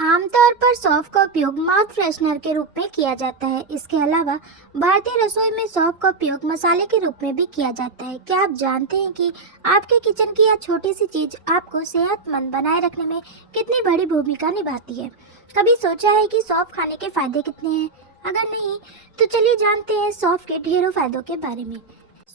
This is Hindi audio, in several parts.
आमतौर पर सौंफ का उपयोग माउथ फ्रेशनर के रूप में किया जाता है। इसके अलावा भारतीय रसोई में सौंफ का उपयोग मसाले के रूप में भी किया जाता है। क्या आप जानते हैं कि आपके किचन की यह छोटी सी चीज आपको सेहतमंद बनाए रखने में कितनी बड़ी भूमिका निभाती है? कभी सोचा है कि सौंफ खाने के फायदे कितने हैं? अगर नहीं, तो चलिए जानते हैं सौंफ के ढेरों फायदों के बारे में।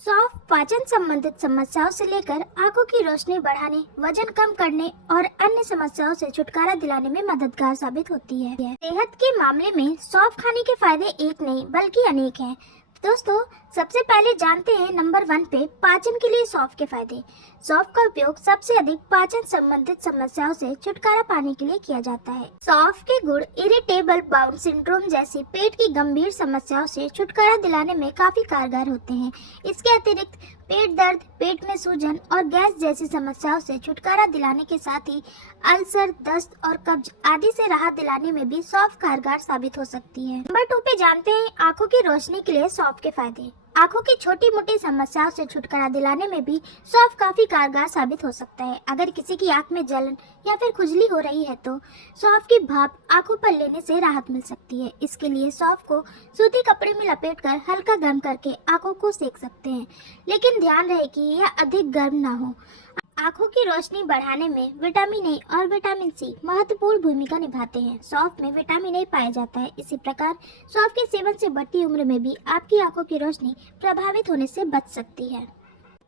सौंफ पाचन संबंधित समस्याओं से लेकर आंखों की रोशनी बढ़ाने, वजन कम करने और अन्य समस्याओं से छुटकारा दिलाने में मददगार साबित होती है। सेहत के मामले में सौंफ खाने के फायदे एक नहीं बल्कि अनेक हैं। दोस्तों, सबसे पहले जानते हैं नंबर 1 पे पाचन के लिए सौंफ के फायदे। सौंफ का उपयोग सबसे अधिक पाचन संबंधित समस्याओं से छुटकारा पाने के लिए किया जाता है। सौंफ के गुण इरिटेबल बाउल सिंड्रोम जैसी पेट की गंभीर समस्याओं से छुटकारा दिलाने में काफी कारगर होते हैं। इसके अतिरिक्त पेट दर्द, पेट में सूजन और गैस जैसी समस्याओं से छुटकारा दिलाने के साथ ही अल्सर, दस्त और कब्ज आदि से राहत दिलाने में भी सौंफ कारगर साबित हो सकती है। नंबर 2 पे जानते हैं आंखों की रोशनी के लिए सौंफ के फायदे। आंखों की छोटी मोटी समस्याओं से छुटकारा दिलाने में भी सौंफ काफी कारगर साबित हो सकता है। अगर किसी की आंख में जलन या फिर खुजली हो रही है तो सौंफ की भाप आंखों पर लेने से राहत मिल सकती है। इसके लिए सौंफ को सूती कपड़े में लपेटकर हल्का गर्म करके आंखों को सेक सकते हैं, लेकिन ध्यान रहे कि यह अधिक गर्म ना हो। आंखों की रोशनी बढ़ाने में विटामिन ए और विटामिन सी महत्वपूर्ण भूमिका निभाते हैं। सौंफ में विटामिन ए पाया जाता है। इसी प्रकार सौंफ के सेवन से बढ़ती उम्र में भी आपकी आंखों की रोशनी प्रभावित होने से बच सकती है।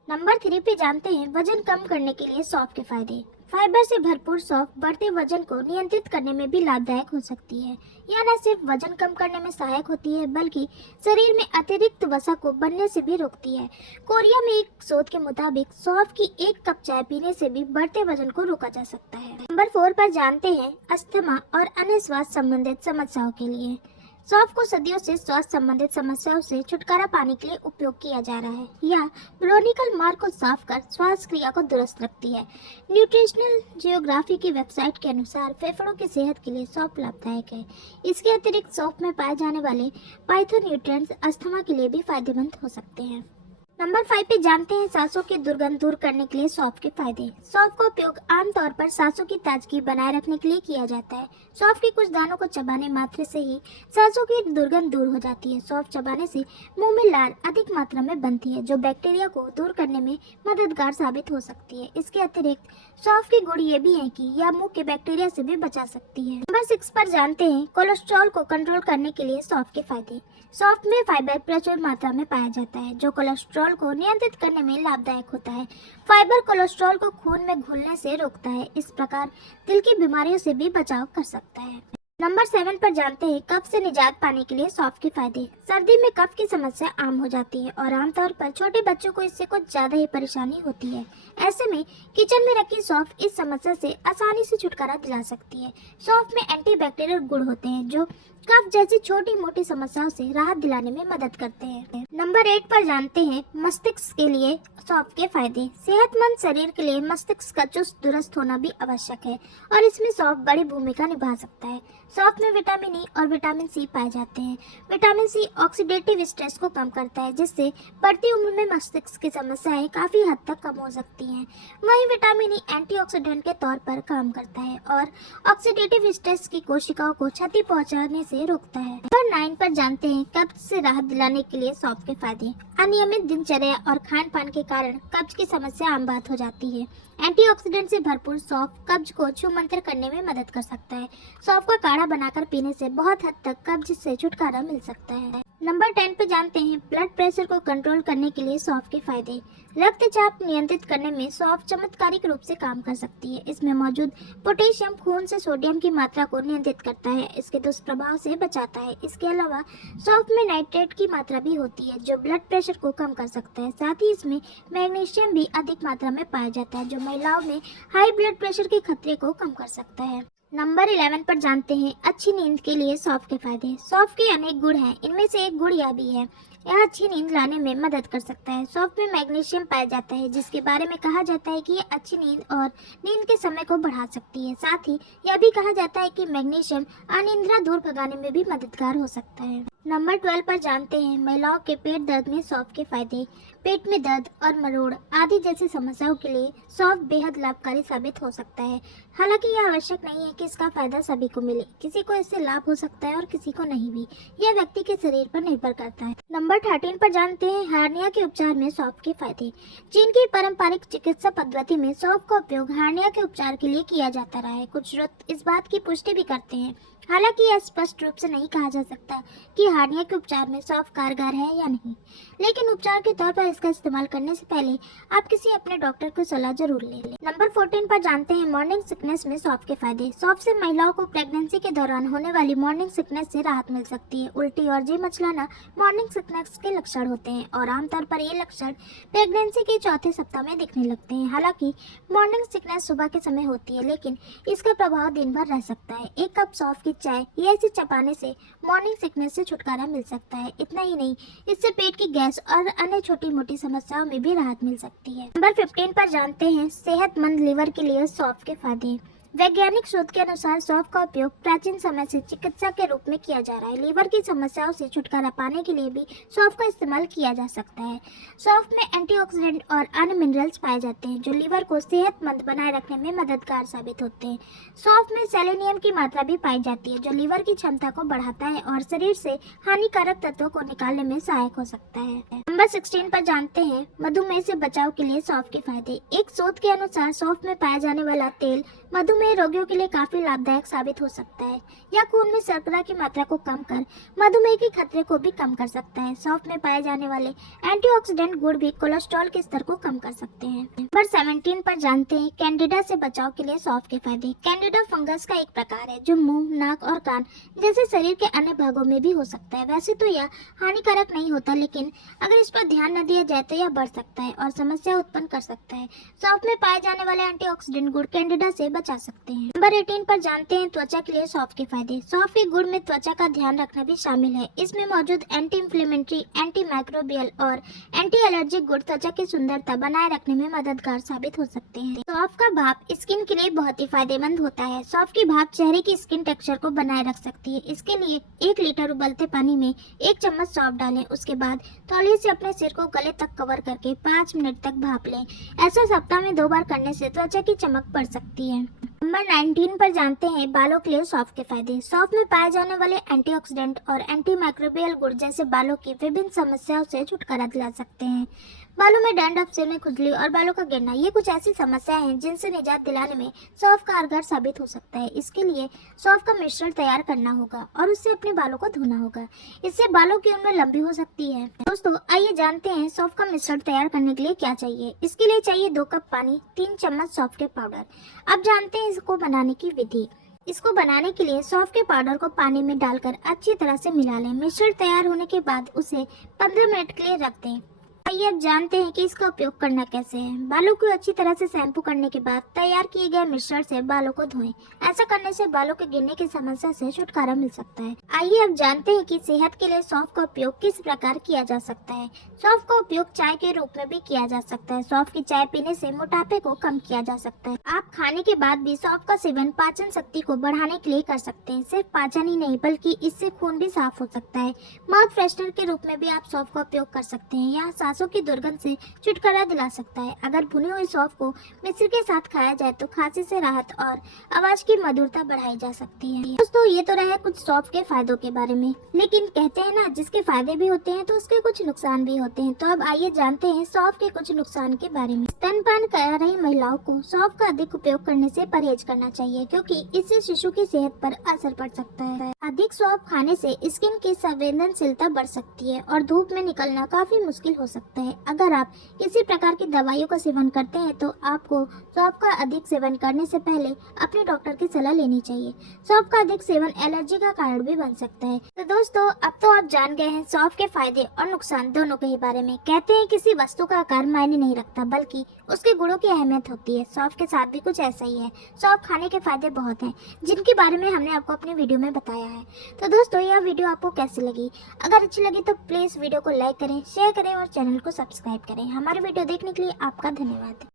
नंबर 3 पे जानते हैं वजन कम करने के लिए सौंफ के फायदे। फाइबर से भरपूर सौंफ बढ़ते वजन को नियंत्रित करने में भी लाभदायक हो सकती है। यह न सिर्फ वजन कम करने में सहायक होती है बल्कि शरीर में अतिरिक्त वसा को बनने से भी रोकती है। कोरिया में एक शोध के मुताबिक सौंफ की 1 कप चाय पीने से भी बढ़ते वजन को रोका जा सकता है। नंबर 4 पर जानते हैं अस्थमा और अन्य स्वास्थ्य संबंधित समस्याओं के लिए। सौंफ को सदियों से स्वास्थ्य संबंधित समस्याओं से छुटकारा पाने के लिए उपयोग किया जा रहा है। यह ब्रोनिकल मार्ग को साफ कर श्वास क्रिया को दुरुस्त रखती है। न्यूट्रिशनल जियोग्राफी की वेबसाइट के अनुसार फेफड़ों की सेहत के लिए सौंफ लाभदायक है। इसके अतिरिक्त सौंफ में पाए जाने वाले पाइथोन्यूट्रिएंट्स अस्थमा के लिए भी फायदेमंद हो सकते हैं। नंबर 5 पे जानते हैं सांसों की दुर्गंध दूर करने के लिए सौंफ के फायदे। सौंफ का उपयोग आमतौर पर सांसों की ताजगी बनाए रखने के लिए किया जाता है। सौंफ के कुछ दानों को चबाने मात्र से ही सांसों की दुर्गंध दूर हो जाती है। सौंफ चबाने से मुंह में लार अधिक मात्रा में बनती है, जो बैक्टीरिया को दूर करने में मददगार साबित हो सकती है। इसके अतिरिक्त सौंफ के गुण ये भी है कि यह मुंह के बैक्टीरिया से भी बचा सकती है। नंबर 6 पर जानते हैं कोलेस्ट्रॉल को कंट्रोल करने के लिए सौंफ के फायदे। सौंफ में फाइबर प्रचुर मात्रा में पाया जाता है, जो कोलेस्ट्रॉल को नियंत्रित करने में लाभदायक होता है। फाइबर कोलेस्ट्रॉल को खून में घुलने से रोकता है। इस प्रकार दिल की बीमारियों से भी बचाव कर सकता है। नंबर 7 पर जानते हैं कफ से निजात पाने के लिए सौंफ के फायदे। सर्दी में कफ की समस्या आम हो जाती है और आमतौर पर छोटे बच्चों को इससे कुछ ज्यादा ही परेशानी होती है। ऐसे में किचन में रखी सौंफ इस समस्या से आसानी से छुटकारा दिला सकती है। सौंफ में एंटीबैक्टीरियल गुण होते हैं जो कफ जैसी छोटी मोटी समस्याओं से राहत दिलाने में मदद करते हैं। नंबर 8 पर जानते हैं मस्तिष्क के लिए सौंफ के फायदे। सेहतमंद शरीर के लिए मस्तिष्क का चुस्त दुरुस्त होना भी आवश्यक है और इसमें सौंफ बड़ी भूमिका निभा सकता है। सौंफ में विटामिन ई और विटामिन सी पाए जाते हैं। विटामिन सी ऑक्सीडेटिव स्ट्रेस को कम करता है, जिससे बढ़ती उम्र में मस्तिष्क की समस्याएं काफी हद तक कम हो सकती हैं। वहीं विटामिन ई एंटीऑक्सीडेंट के तौर पर काम करता है और ऑक्सीडेटिव स्ट्रेस की कोशिकाओं को क्षति पहुंचाने से रोकता है। नंबर 9 पर जानते हैं कब्ज से राहत दिलाने के लिए सौंफ के फायदे। अनियमित दिनचर्या और खान पान के कारण कब्ज की समस्या आम बात हो जाती है। एंटीऑक्सीडेंट से भरपूर सौंफ कब्ज को छूमंतर करने में मदद कर सकता है। सौंफ का काढ़ा बनाकर पीने से बहुत हद तक कब्ज से छुटकारा मिल सकता है। नंबर 10 पे जानते हैं ब्लड प्रेशर को कंट्रोल करने के लिए सौंफ के फायदे। रक्तचाप नियंत्रित करने में सौंफ चमत्कारिक रूप से काम कर सकती है। इसमें मौजूद पोटेशियम खून से सोडियम की मात्रा को नियंत्रित करता है, इसके दुष्प्रभाव से बचाता है। इसके अलावा सौंफ में नाइट्रेट की मात्रा भी होती है, जो ब्लड प्रेशर को कम कर सकता है। साथ ही इसमें मैग्नीशियम भी अधिक मात्रा में पाया जाता है, जो महिलाओं में हाई ब्लड प्रेशर के खतरे को कम कर सकता है। नंबर 11 पर जानते हैं अच्छी नींद के लिए सौंफ के फायदे। सौंफ के अनेक गुण हैं, इनमें से एक गुण यह भी है, यह अच्छी नींद लाने में मदद कर सकता है। सौंफ में मैग्नीशियम पाया जाता है, जिसके बारे में कहा जाता है कि यह अच्छी नींद और नींद के समय को बढ़ा सकती है। साथ ही यह भी कहा जाता है कि मैग्नीशियम अनिद्रा दूर भगाने में भी मददगार हो सकता है। नंबर 12 पर जानते हैं महिलाओं के पेट दर्द में सौंफ के फायदे। पेट में दर्द और मरोड़ आदि जैसी समस्याओं के लिए सौंफ बेहद लाभकारी साबित हो सकता है। हालांकि यह आवश्यक नहीं है कि इसका फायदा सभी को मिले, किसी को इससे लाभ हो सकता है और किसी को नहीं भी। यह व्यक्ति के शरीर पर निर्भर करता है। नंबर 13 पर जानते हैं हार्निया के उपचार में सौंफ के फायदे। चीन की पारंपरिक चिकित्सा पद्धति में सौंफ का उपयोग हार्निया के उपचार के लिए किया जाता रहा है। कुछ स्रोत इस बात की पुष्टि भी करते हैं, हालांकि यह स्पष्ट रूप से नहीं कहा जा सकता कि हार्निया के उपचार में सौंफ कारगर है या नहीं, लेकिन उपचार के तौर पर इसका इस्तेमाल करने से पहले आप किसी अपने डॉक्टर की सलाह जरूर लें। नंबर 14 पर जानते हैं मॉर्निंग सिकनेस में सौंफ के फायदे। सौंफ से महिलाओं को प्रेगनेंसी के दौरान होने वाली मॉर्निंग सिकनेस से राहत मिल सकती है। उल्टी और जी मचलाना मॉर्निंग सिकनेस के लक्षण होते हैं और आमतौर पर ये लक्षण प्रेगनेंसी के चौथे सप्ताह में दिखने लगते हैं। हालांकि मॉर्निंग सिकनेस सुबह के समय होती है, लेकिन इसका प्रभाव दिन भर रह सकता है। एक कप सौंफ की चाय या इसे चबाने से मॉर्निंग सिकनेस से छुटकारा मिल सकता है। इतना ही नहीं, इससे पेट की गैस और अन्य छोटी मोटी समस्याओं में भी राहत मिल सकती है। नंबर 15 पर जानते हैं सेहतमंद लीवर के लिए सौंफ के फायदे। वैज्ञानिक शोध के अनुसार सौंफ का उपयोग प्राचीन समय से चिकित्सा के रूप में किया जा रहा है। लीवर की समस्याओं से छुटकारा पाने के लिए भी सौंफ का इस्तेमाल किया जा सकता है। सौंफ में एंटीऑक्सीडेंट और अन्य मिनरल्स पाए जाते हैं जो लीवर को सेहतमंद बनाए रखने में मददगार साबित होते हैं। सौंफ में सेलेनियम की मात्रा भी पाई जाती है जो लीवर की क्षमता को बढ़ाता है और शरीर से हानिकारक तत्वों को निकालने में सहायक हो सकता है। नंबर 16 पर जानते हैं मधुमेह से बचाव के लिए सौंफ के फायदे। एक शोध के अनुसार सौंफ में पाया जाने वाला तेल मधुमेह रोगियों के लिए काफी लाभदायक साबित हो सकता है। यह खून में शर्करा की मात्रा को कम कर मधुमेह के खतरे को भी कम कर सकता है। सौंफ में पाए जाने वाले एंटीऑक्सीडेंट गुण भी कोलेस्ट्रॉल के स्तर को कम कर सकते हैं। नंबर 17 पर जानते हैं कैंडिडा से बचाव के लिए सौंफ के फायदे। कैंडिडा फंगस का एक प्रकार है जो मुंह, नाक और कान जैसे शरीर के अन्य भागों में भी हो सकता है। वैसे तो यह हानिकारक नहीं होता, लेकिन अगर इस पर ध्यान न दिया जाए तो यह बढ़ सकता है और समस्या उत्पन्न कर सकता है। सौंफ में पाए जाने वाले एंटीऑक्सीडेंट गुण कैंडिडा से बचा सकते हैं। नंबर 18 पर जानते हैं त्वचा के लिए सौंफ के फायदे। सौंफ के गुण में त्वचा का ध्यान रखना भी शामिल है। इसमें मौजूद एंटी इंफ्लेमेटरी, एंटी माइक्रोबियल और एंटी एलर्जिक गुण त्वचा की सुंदरता बनाए रखने में मददगार साबित हो सकते हैं। सौंफ का भाप स्किन के लिए बहुत ही फायदेमंद होता है। सौंफ की भाप चेहरे की स्किन टेक्सचर को बनाए रख सकती है। इसके लिए 1 लीटर उबलते पानी में 1 चम्मच सौंफ डालें। उसके बाद तौलिए से अपने सिर को गले तक कवर करके 5 मिनट तक भाप लें। ऐसा सप्ताह में 2 बार करने से त्वचा की चमक बढ़ सकती है। नंबर 19 पर जानते हैं बालों के लिए सौंफ के फायदे। सौंफ में पाए जाने वाले एंटीऑक्सीडेंट और एंटी माइक्रोबियल गुण जैसे बालों की विभिन्न समस्याओं से छुटकारा दिला सकते हैं। बालों में डैंड्रफ, सिर में खुजली और बालों का गिरना, ये कुछ ऐसी समस्याएं हैं जिनसे निजात दिलाने में सौंफ कारगर साबित हो सकता है। इसके लिए सौंफ का मिश्रण तैयार करना होगा और उससे अपने बालों को धोना होगा। इससे बालों की उम्र लंबी हो सकती है। दोस्तों, आइए जानते हैं सौंफ का मिश्रण तैयार करने के लिए क्या चाहिए। इसके लिए चाहिए 2 कप पानी, 3 चम्मच सौंफ के पाउडर। अब जानते हैं इसको बनाने की विधि। इसको बनाने के लिए सौंफ के पाउडर को पानी में डालकर अच्छी तरह से मिला लें। मिश्रण तैयार होने के बाद उसे 15 मिनट के लिए रख दें। आइए अब जानते हैं कि इसका उपयोग करना कैसे है। बालों को अच्छी तरह से शैम्पू करने के बाद तैयार किए गए मिश्रण से बालों को धोएं। ऐसा करने से बालों के गिरने की समस्या से छुटकारा मिल सकता है। आइए अब जानते हैं कि सेहत के लिए सौंफ का उपयोग किस प्रकार किया जा सकता है। सौंफ का उपयोग चाय के रूप में भी किया जा सकता है। सौंफ की चाय पीने से मोटापे को कम किया जा सकता है। आप खाने के बाद भी सौंफ का सेवन पाचन शक्ति को बढ़ाने के लिए कर सकते हैं। सिर्फ पाचन ही नहीं बल्कि इससे खून भी साफ हो सकता है। माउथ फ्रेशनर के रूप में भी आप सौंफ का उपयोग कर सकते हैं। यह सांसों की दुर्गंध से छुटकारा दिला सकता है। अगर भुनी हुई सौंफ को मिश्री के साथ खाया जाए तो खांसी से राहत और आवाज की मधुरता बढ़ाई जा सकती है। दोस्तों, ये तो रहे कुछ सौंफ के फायदों के बारे में, लेकिन कहते हैं ना, जिसके फायदे भी होते हैं तो उसके कुछ नुकसान भी होते हैं। तो अब आइए जानते हैं सौंफ के कुछ नुकसान के बारे में। स्तनपान कर रही महिलाओं को सौंफ का अधिक उपयोग करने से परहेज करना चाहिए, क्योंकि इससे शिशु की सेहत पर असर पड़ सकता है। अधिक सौंफ खाने से स्किन की संवेदनशीलता बढ़ सकती है और धूप में निकलना काफी मुश्किल हो सकता है। अगर आप किसी प्रकार की दवाइयों का सेवन करते हैं तो आपको सौंफ का अधिक सेवन करने से पहले अपने डॉक्टर की सलाह लेनी चाहिए। सौंफ का अधिक सेवन एलर्जी का कारण भी बन सकता है। तो दोस्तों, अब तो आप जान गए हैं सौंफ के फायदे और नुकसान दोनों के ही बारे में। कहते हैं किसी वस्तु का आकार मायने नहीं रखता, बल्कि उसके गुणों की अहमियत होती है। सौंफ के साथ भी कुछ ऐसा ही है। सौंफ खाने के फायदे बहुत हैं, जिनके बारे में हमने आपको अपनी वीडियो में बताया है। तो दोस्तों, यह वीडियो आपको कैसी लगी? अगर अच्छी लगी तो प्लीज वीडियो को लाइक करें, शेयर करें और चैनल को सब्सक्राइब करें। हमारे वीडियो देखने के लिए आपका धन्यवाद।